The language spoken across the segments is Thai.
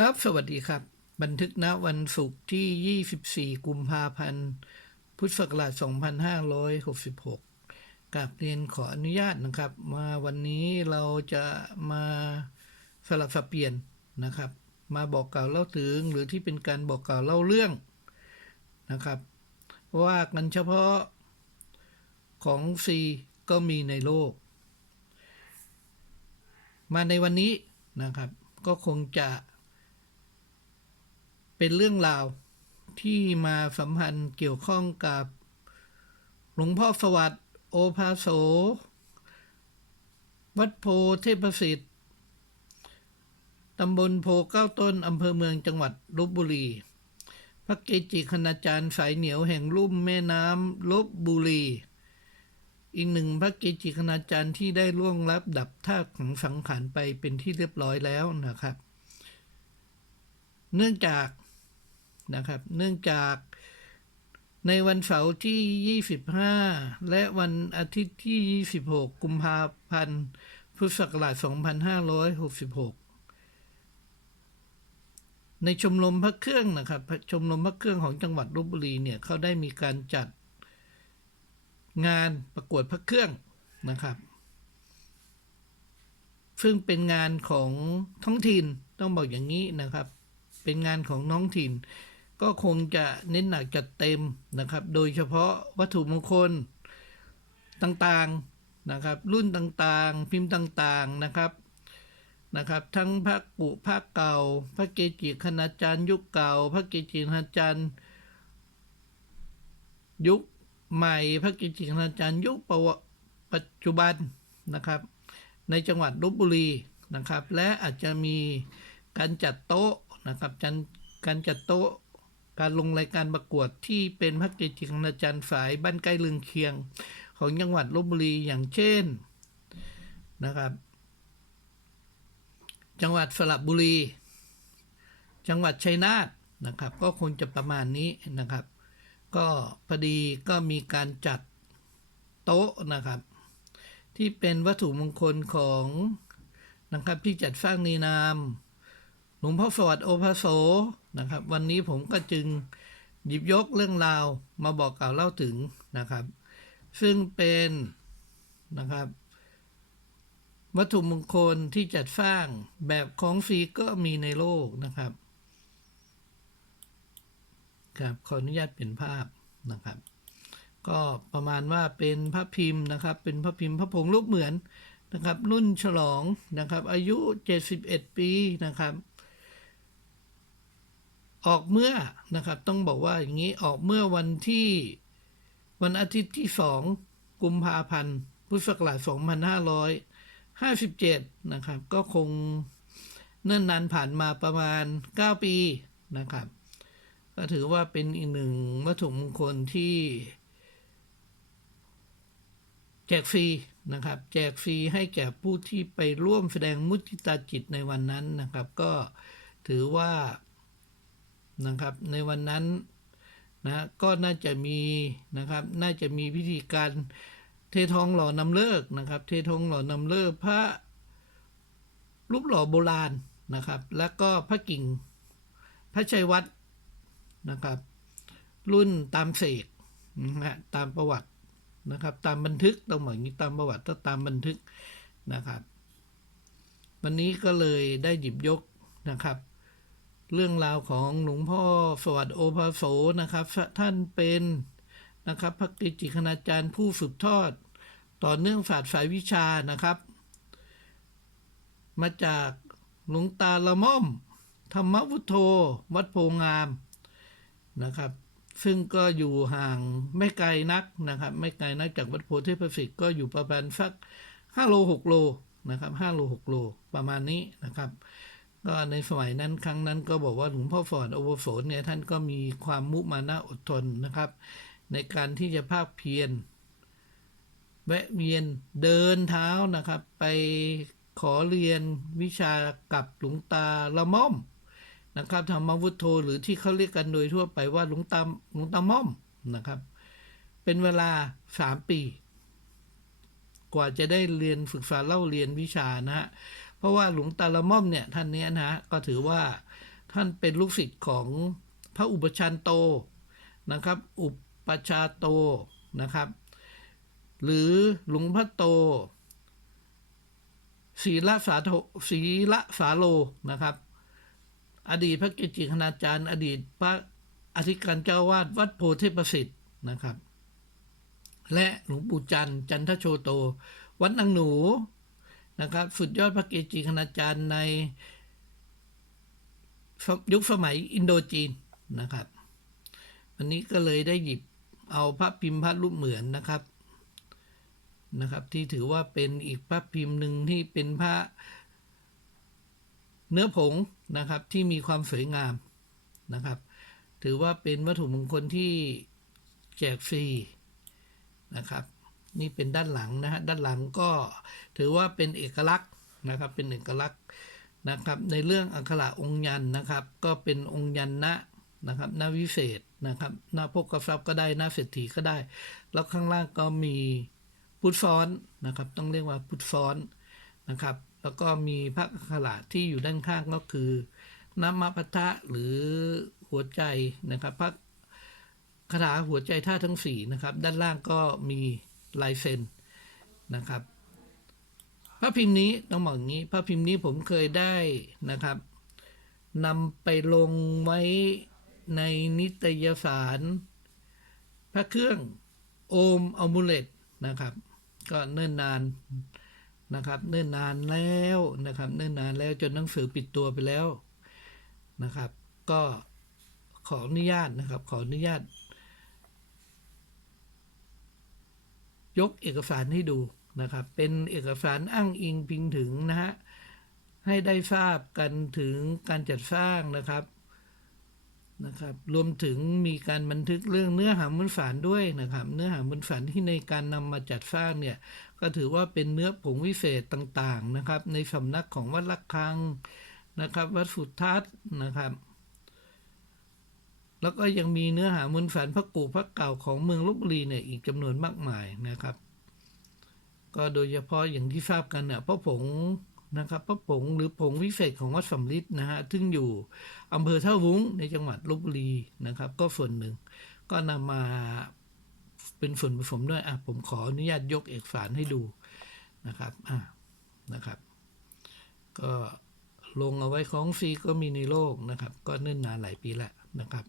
ครับ สวัสดีครับ บันทึกณวันศุกร์ที่ 24 กุมภาพันธ์ พุทธศักราช 2566กับเรียนขออนุญาตนะครับ มาวันนี้เราจะมาสลับสับเปลี่ยนนะครับ มาบอกกล่าวเล่าถึงหรือที่เป็นการบอกกล่าวเล่าเรื่องนะครับ ว่ากันเฉพาะของซีก็มีในโลก มาในวันนี้นะครับ ก็คงจะ เป็นเรื่องราวที่มาสัมพันธ์เกี่ยวข้องกับ หลวงพ่อสวัสดิ์โอภาโส วัดโพเทพสิทธิ์ตำบลโพเก้าต้นอำเภอเมืองจังหวัดลบบุรี พระเกจิคณาจารย์สายเหนียวแห่งลุ่มแม่น้ำลบบุรี อีกหนึ่งพระเกจิคณาจารย์ที่ได้ล่วงลับดับท่าของสังขารไปเป็นที่เรียบร้อยแล้วนะครับ เนื่องจาก นะครับ เนื่องจากในวันเสาร์ที่ 25 และวันอาทิตย์ที่ 26 กุมภาพันธ์ พุทธศักราช 2566 ในชมรมพระเครื่องนะครับ ชมรมพระเครื่องของจังหวัดลบบุรีเนี่ยเขาได้มีการจัดงานประกวดพระเครื่องนะครับ ซึ่งเป็นงานของท้องถิ่นต้องบอกอย่างนี้นะครับ เป็นงานของน้องถิ่น ก็คงจะเน้นหนักจัดเต็มนะครับ โดยเฉพาะวัตถุมงคลต่างๆนะครับ รุ่นต่างๆ พิมพ์ต่างๆนะครับนะครับ ทั้งพระกุพระเก่า พระเกจิคณาจารย์ยุคเก่า พระเกจิคณาจารย์ยุคใหม่ พระเกจิคณาจารย์ยุคป,ปัจจุบันนะครับ ในจังหวัดลบบุรีนะครับ และอาจจะมีการจัดโต๊ะนะครับการจัดโต๊ะ การลงรายการประกวดที่เป็นพระเกจิคณาจารย์สายบ้านใกล้เลืองเคียง ของจังหวัดลบบุรีอย่างเช่นนะครับ จังหวัดสระบุรี จังหวัดชัยนาทนะครับ ก็คงจะประมาณนี้นะครับ ก็พอดีก็มีการจัดโต๊ะนะครับ ที่เป็นวัตถุมงคลของนะครับที่จัดสร้างในนาม หลวงพ่อสวัสดิ์โอภาโสนะครับ วันนี้ผมก็จึงหยิบยกเรื่องราวมาบอกกล่าวเล่าถึงนะครับ ซึ่งเป็นนะครับ วัตถุมงคลที่จัดสร้างแบบของฟรีก็มีในโลกนะครับครับขออนุญาตเปลี่ยนภาพนะครับ ก็ประมาณว่าเป็นพระพิมพ์นะครับ เป็นพระพิมพ์พระผงรูปเหมือนนะครับ รุ่นฉลองนะครับ อายุ 71 ปีนะครับ ออกเมื่อนะครับต้องบอกว่าอย่างนี้ออกเมื่อวันที่วันอาทิตย์ที่ 2 กุมภาพันธ์ พุทธศักราช2557 นะครับ ก็คงเนิ่นนานผ่านมาประมาณ 9 ปีนะครับ ก็ถือว่าเป็นอีกหนึ่งวัตถุมงคลที่ แจกฟรีนะครับ แจกฟรีให้แก่ผู้ที่ไปร่วมแสดงมุติตาจิตในวันนั้นนะครับ ก็ถือว่า นะครับ ในวันนั้นนะก็น่าจะมีนะครับน่าจะมีพิธีการเททองหล่อนำเลิกนะครับ เททองหล่อนำเลิกพระรูปหล่อโบราณนะครับ แล้วก็พระกิ่งพระชัยวัดนะครับ รุ่นตามเสกนะฮะตามประวัตินะครับ ตามบันทึกต้องบอกอย่างนี้ตามประวัติต้องตามบันทึกนะครับ วันนี้ก็เลยได้หยิบยกนะครับ เรื่องราวของหลวงพ่อสวัสดิ์โอภาโสนะครับ ท่านเป็นนะครับพระเกจิคณาจารย์ผู้สืบทอด ต่อเนื่องศาสตร์สายวิชานะครับ มาจากหลวงตาละม่อม ธรรมวุฒโธวัดโพงามนะครับ ซึ่งก็อยู่ห่างไม่ไกลนักนะครับ ไม่ไกลนักจากวัดโพเทพสิทธิ์ก็อยู่ประมาณสัก5โล6โลนะครับ5โล6โลประมาณนี้นะครับ ก็ในสมัยนั้นครั้งนั้นก็บอกว่าหลวงพ่อฟอร์ดโอเวอร์โสนเนี่ยท่านก็มีความมุมานะอดทนนะครับ ในการที่จะภาคเพียรแวะเวียนเดินเท้านะครับ ไปขอเรียนวิชากับหลวงตาละม่อมนะครับธรรมวุฒโธหรือที่เขาเรียกกันโดยทั่วไปว่าหลวงตาหลวงตาม่อมนะครับ เป็นเวลาสามปี กว่าจะได้เรียนศึกษาเล่าเรียนวิชานะฮะ เพราะว่าหลวงตาละม่อมเนี่ยท่านเนี้ยนะฮะก็ถือว่าท่านเป็นลูกศิษย์ของพระอุปชฌาย์โตนะครับ อุปชาโตนะครับ หรือหลวงพ่อโตศีละสาโทศีละสาโลนะครับ อดีตพระเกจิคณาจารย์ อดีตพระอธิการเจ้าวาดวัดโพธิประสิทธิ์นะครับ และหลวงปู่จันจันทโชโต วัดนางหนู นะครับสุดยอดพระเกจิคณาจารย์ในยุคสมัยอินโดจีนนะครับวันนี้ก็เลยได้หยิบเอาพระพิมพ์พระรูปเหมือนนะครับนะครับ ที่ถือว่าเป็นอีกพระพิมพ์หนึ่งที่เป็นพระเนื้อผงนะครับที่มีความสวยงามนะครับ ถือว่าเป็นวัตถุมงคลที่แจกฟรีนะครับ นี่เป็นด้านหลังนะฮะด้านหลังก็ถือว่าเป็นเอกลักษณ์นะครับเป็นเอกลักษณ์นะครับในเรื่องอักขระองค์ยันนะครับ ก็เป็นองค์ยันนะนะครับหน้าวิเศษนะครับหน้าพกกระซับก็ได้หน้าเศรษฐีก็ได้ แล้วข้างล่างก็มีพุทธซ้อนนะครับต้องเรียกว่าพุทธซ้อนนะครับแล้วก็มีพระอักขระที่อยู่ด้านข้างก็คือน้ำมพัทะหรือหัวใจนะครับพระคาถาหัวใจท่าทั้งสี่นะครับ ด้านล่างก็มี ลายเซ็นนะครับพระพิมพ์นี้ต้องบอกอย่างนี้พระพิมพ์นี้ผมเคยได้นะครับนำไปลงไว้ในนิตยสาร พระเครื่องโอมอมูเลตนะครับ ก็เนิ่นนานนะครับ เนิ่นนานแล้วนะครับ เนิ่นนานแล้วจนหนังสือปิดตัวไปแล้วนะครับ ก็ขออนุญาตนะครับ ขออนุญาต ยกเอกสารให้ดูนะครับ เป็นเอกสารอ้างอิงพิงถึงนะฮะ ให้ได้ทราบกันถึงการจัดสร้างนะครับนะครับ รวมถึงมีการบันทึกเรื่องเนื้อหามูลสารด้วยนะครับ เนื้อหามูลสารที่ในการนำมาจัดสร้างเนี่ย ก็ถือว่าเป็นเนื้อผงวิเศษต่างๆนะครับ ในสำนักของวัดละคังนะครับ วัดสุทัศน์นะครับ แล้วก็ยังมีเนื้อหามูลสารพระกูพระเก่าของเมืองลบบุรีเนี่ยอีกจำนวนมากมายนะครับ ก็โดยเฉพาะอย่างที่ทราบกันเนี่ยพระผงนะครับพระผงหรือผงวิเศษของวัดสำลิดนะฮะซึ่งอยู่อำเภอท่าวุ้งในจังหวัดลบบุรีนะครับ ก็ส่วนหนึ่งก็นำมาเป็นส่วนผสมด้วยอะผมขออนุญาตยกเอกสารให้ดูนะครับอะนะครับ ก็ลงเอาไว้ของฟรีก็มีในโลกนะครับ ก็เนิ่นนานหลายปีแล้วนะครับ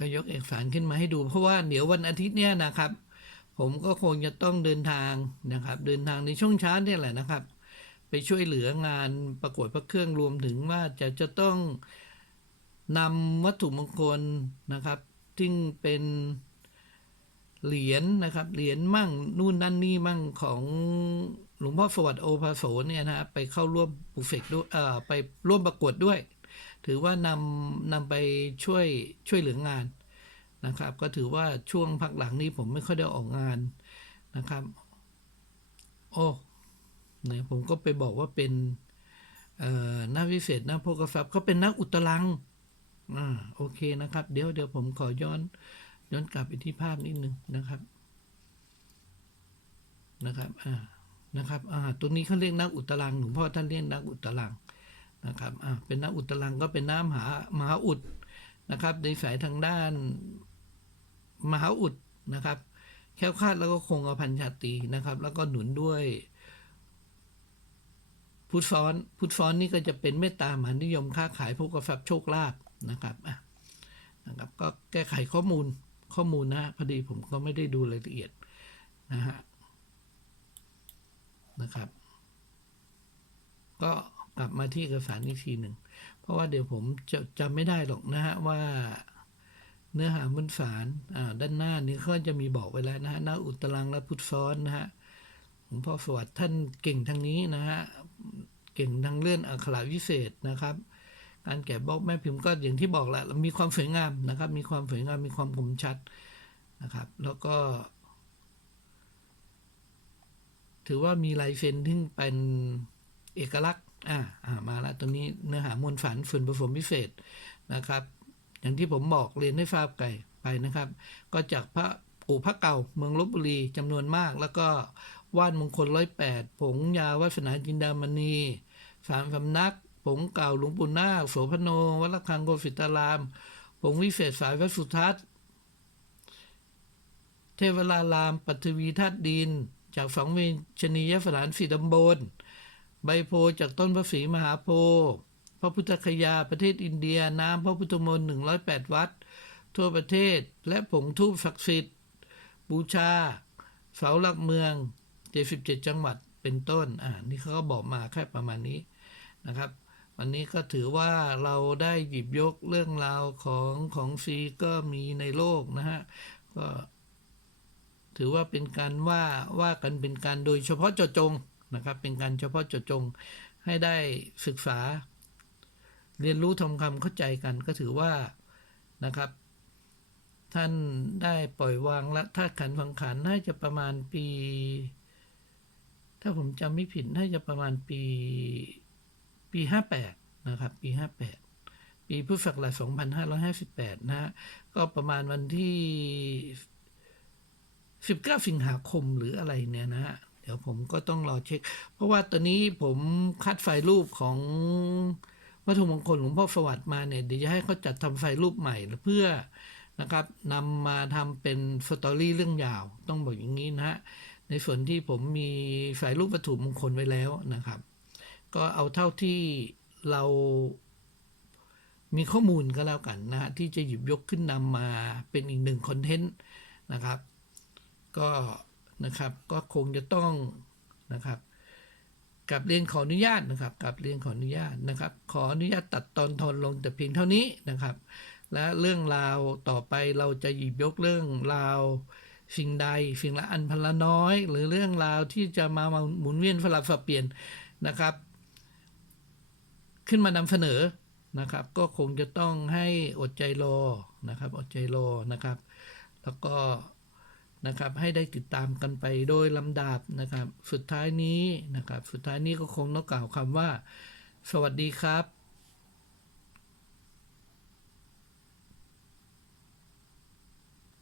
ก็ยกเอกสารขึ้นมาให้ดู เพราะว่าเดี๋ยววันอาทิตย์เนี่ยนะครับ ผมก็คงจะต้องเดินทางนะครับ เดินทางในช่วงเช้าเนี่ยแหละนะครับ ไปช่วยเหลืองานประกวดพระเครื่องรวมถึงว่าจะจะต้องนำวัตถุมงคลนะครับซึ่งเป็นเหรียญนะครับ เหรียญมั่งนู่นนั่นนี่มั่งของหลวงพ่อสวัสดิ์โอภาโสเนี่ยนะไปเข้าร่วมปุเฟกด้วยไปร่วมประกวดด้วย ถือว่านำนำไปช่วยช่วยเหลืองานนะครับ ก็ถือว่าช่วงพักหลังนี้ผมไม่ค่อยได้ออกงานนะครับโอ้นี่ยผมก็ไปบอกว่าเป็นนักวิเศษนักโภคทรัพย์เขาเป็นนักอุตลังอ่าโอเคนะครับ เดี๋ยวเดี๋ยวผมขอย้อนย้อนกลับไปที่ภาพนิดนึงนะครับนะครับอ่านะครับอ่าตรงนี้เขาเรียกนักอุตลังหลวงพ่อท่านเรียกนักอุตลัง นะครับอ่าเป็นนักอุตลังก็เป็นน้ำมหามหาอุดนะครับ ในสายทางด้านมหาอุดนะครับ แคล้วคาดแล้วก็คงอภัญชาตรีนะครับ แล้วก็หนุนด้วยพุทธซ้อนพุทธซ้อนนี่ก็จะเป็นเมตตามหานิยมค้าขายพวกกรัพย์โชคลาภนะครับอะนะครับ ก็แก้ไขข้อมูลข้อมูลนะฮะพอดีผมก็ไม่ได้ดูรายละเอียดนะฮะนะครับ ก็ กลับมาที่เอกสารอีกทีหนึ่ง เพราะว่าเดี๋ยวผมจะจำไม่ได้หรอกนะฮะว่าเนื้อหามันสารอ่าด้านหน้านี้เขาจะมีบอกไว้แล้วนะฮะหน้าอุตรังและพุทธซ้อนนะฮะหลวงพ่อสวัสดิ์ท่านเก่งทางนี้นะฮะเก่งทางเลื่อนอักขระวิเศษนะครับ การแกะบล็อกแม่พิมพ์ก็อย่างที่บอกแหละมีความสวยงามนะครับ มีความสวยงามมีความคมชัดนะครับ แล้วก็ ถือว่ามีลายเซ็นที่เป็นเอกลักษณ์ อ่าอ่ามาแล้วตรงนี้เนื้อหามวลฝันส่วนผสมพิเศษนะครับ อย่างที่ผมบอกเรียนให้ทราบไก่ไปนะครับ ก็จากพระปู่พระเก่าเมืองลบบุรีจำนวนมาก แล้วก็ว่านมงคลร้อยแปดผงยาวัสนาจินดามณีสามสำนักผงเก่าหลวงปู่นาคโสพโนวัดระฆังโกสิตารามผงวิเศษสายวัดสุทัศน์ เทวรารามปัทวีธาตุดิน จากสองเวชนียสถานสีดำบล ใบโพจากต้นพระศรีมหาโพธิ์พระพุทธคยาประเทศอินเดียน้ำพระพุทธมนต์หนึ่งร้อยแปดวัด ทั่วประเทศและผงทูปศักดิ์สิทธิ์ บูชา เสาหลักเมือง 77 จังหวัดเป็นต้น อ่า นี่เขาก็บอกมาแค่ประมาณนี้นะครับ วันนี้ก็ถือว่าเราได้หยิบยกเรื่องราวของของฟรีก็มีในโลกนะฮะ ก็ถือว่าเป็นการว่าว่ากันเป็นการโดยเฉพาะเจาะจง นะครับ เป็นการเฉพาะเจาะจงให้ได้ศึกษา เรียนรู้ทำความเข้าใจกันก็ถือว่านะครับ ท่านได้ปล่อยวางละธาตุขันธ์สังขารน่าจะประมาณปี ถ้าผมจำไม่ผิดน่าจะประมาณปีปีห้าแปดนะครับปีห้าแปดปีพุทธศักราชสองพันห้าร้อยห้าสิบแปดนะฮะก็ประมาณวันที่สิบเก้าสิงหาคมหรืออะไรเนี่ยนะฮะ เดี๋ยวผมก็ต้องรอเช็ค เพราะว่าตอนนี้ผมคัดไฟล์รูปของวัตถุมงคลหลวงพ่อสวัสดิ์มาเนี่ยเดี๋ยวจะให้เขาจัดทำไฟล์รูปใหม่เพื่อนะครับนำมาทำเป็นสตอรี่เรื่องยาว ต้องบอกอย่างนี้นะฮะในส่วนที่ผมมีสายรูปวัตถุมงคลไว้แล้วนะครับ ก็เอาเท่าที่เรามีข้อมูลก็แล้วกันนะฮะที่จะหยิบยกขึ้นนำมาเป็นอีกหนึ่งคอนเทนต์นะครับ ก็ นะครับ ก็คงจะต้องนะครับกับเรียนขออนุญาตนะครับกับเรียนขออนุญาตนะครับ ขออนุญาตตัดตอนทอนลงแต่เพียงเท่านี้นะครับ และเรื่องราวต่อไปเราจะหยิบยกเรื่องราวสิ่งใดสิ่งละอันพันละน้อย หรือเรื่องราวที่จะมามาหมุนเวียนสลับสับเปลี่ยนนะครับ ขึ้นมานำเสนอนะครับ ก็คงจะต้องให้อดใจรอนะครับ อดใจรอนะครับ แล้วก็ นะครับ ให้ได้ติดตามกันไปโดยลำดับนะครับ สุดท้ายนี้นะครับ สุดท้ายนี้ก็คงต้องกล่าวคำว่า สวัสดีครับ